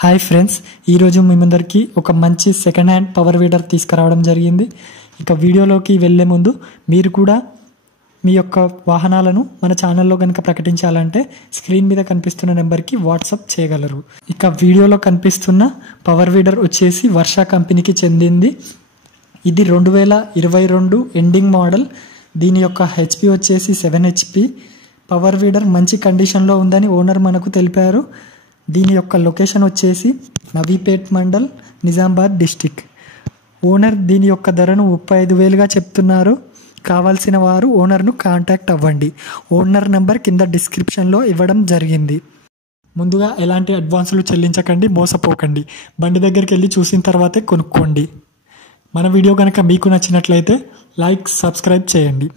Hi friends, ఈరోజు మీ ముందరికి ఒక మంచి సెకండ్ హ్యాండ్ పవర్ వీడర్ తీసుకురావడం జరిగింది. ఇక వీడియోలోకి వెళ్ళే ముందు మీరు కూడా మీ యొక్క వాహనాలను మన ఛానల్లో కనుక ప్రకటించాలంటే స్క్రీన్ మీద కనిపిస్తున్న నెంబర్కి వాట్సాప్ చేయగలరు. ఇక వీడియోలో కనిపిస్తున్న పవర్ వీడర్ వచ్చేసి వర్ష కంపెనీకి చెందింది. ఇది 2022 ఎండింగ్ మోడల్. దీని యొక్క హెచ్పి వచ్చేసి 7 HP. పవర్ వీడర్ మంచి కండిషన్లో ఉందని ఓనర్ మనకు తెలిపారు. దీని యొక్క లొకేషన్ వచ్చేసి నవీపేట్ మండల్, నిజామాబాద్ డిస్టిక్. ఓనర్ దీని యొక్క ధరను 35,000గా చెప్తున్నారు. కావాల్సిన వారు ఓనర్ను కాంటాక్ట్ అవ్వండి. ఓనర్ నెంబర్ కింద డిస్క్రిప్షన్లో ఇవ్వడం జరిగింది. ముందుగా ఎలాంటి అడ్వాన్సులు చెల్లించకండి, మోసపోకండి. బండి దగ్గరికి వెళ్ళి చూసిన తర్వాతే కొనుక్కోండి. మన వీడియో కనుక మీకు నచ్చినట్లయితే లైక్, సబ్స్క్రైబ్ చేయండి.